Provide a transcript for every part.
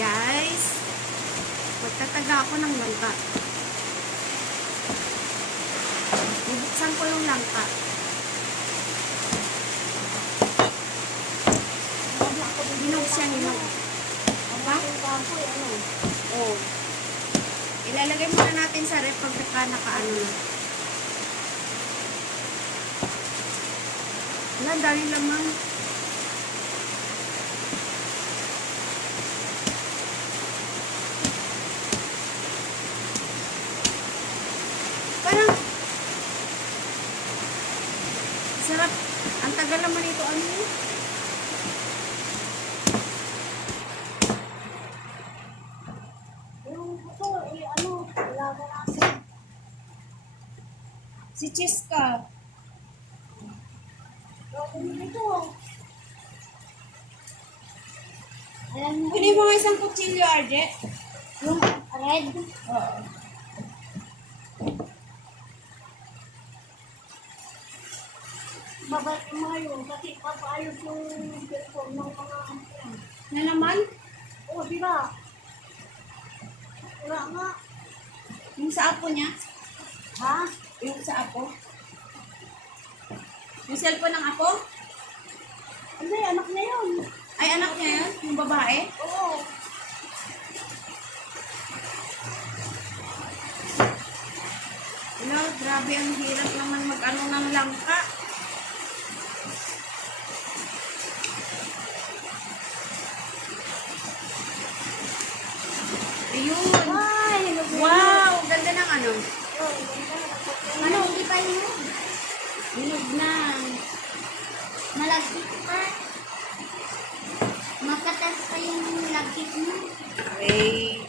Guys, magtataga ako ng langka. Bubuksan ko yung langka. Hinog siya, hinog. Aba? Oh. Ilalagay muna natin sa ref pagka nakaano na. Wala, dahil lamang. Parang sarap. Ang tagal naman ito. Ano yun? Si Chiska. Pwede mo nga isang kutsilyo, Arje? Yung red? Oo. Babalik mo ngayon kasi papaayos yung cellphone ng mga yan. Na naman? Oo, di ba? Wala nga. Yung sa apo niya? Ha? Yung sa apo? Yung cellphone ng apo? Hindi, anak na yun. Ay, anak niya yun? Yung babae? Oo. Hello, grabe ang hirap naman mag-ano ng langka. Ayun. Ay, Wow, ganda ng ano. ano? Hindi pa yun. Hinog na. Malagkit pa. Makatas pa yung lagkit mo. Okay.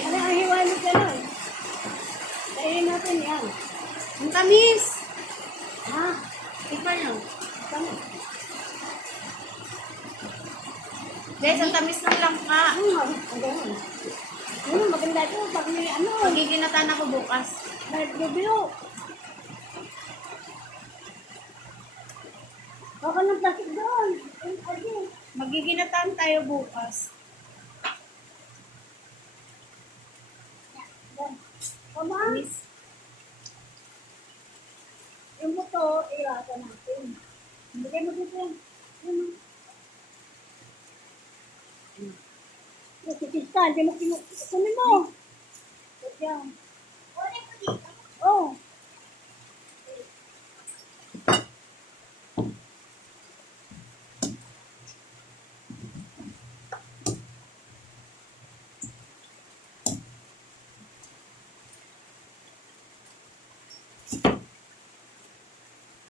Ano ang hiwalay ka nun? Kainin natin yan. Ang tamis. Ha? Ikaw nyo. Tama. Guys, ang tamis ng langka. Ang ganun. Maganda ito. Pag may ano. Magiginatan ako bukas. Nag-review. Baka ng plastic doon. Magiginatan tayo bukas. Come on. Tamis. Yung buto, irata natin. Bigay mo dito yan. Kasi pista, hindi mo kunin mo. Yan.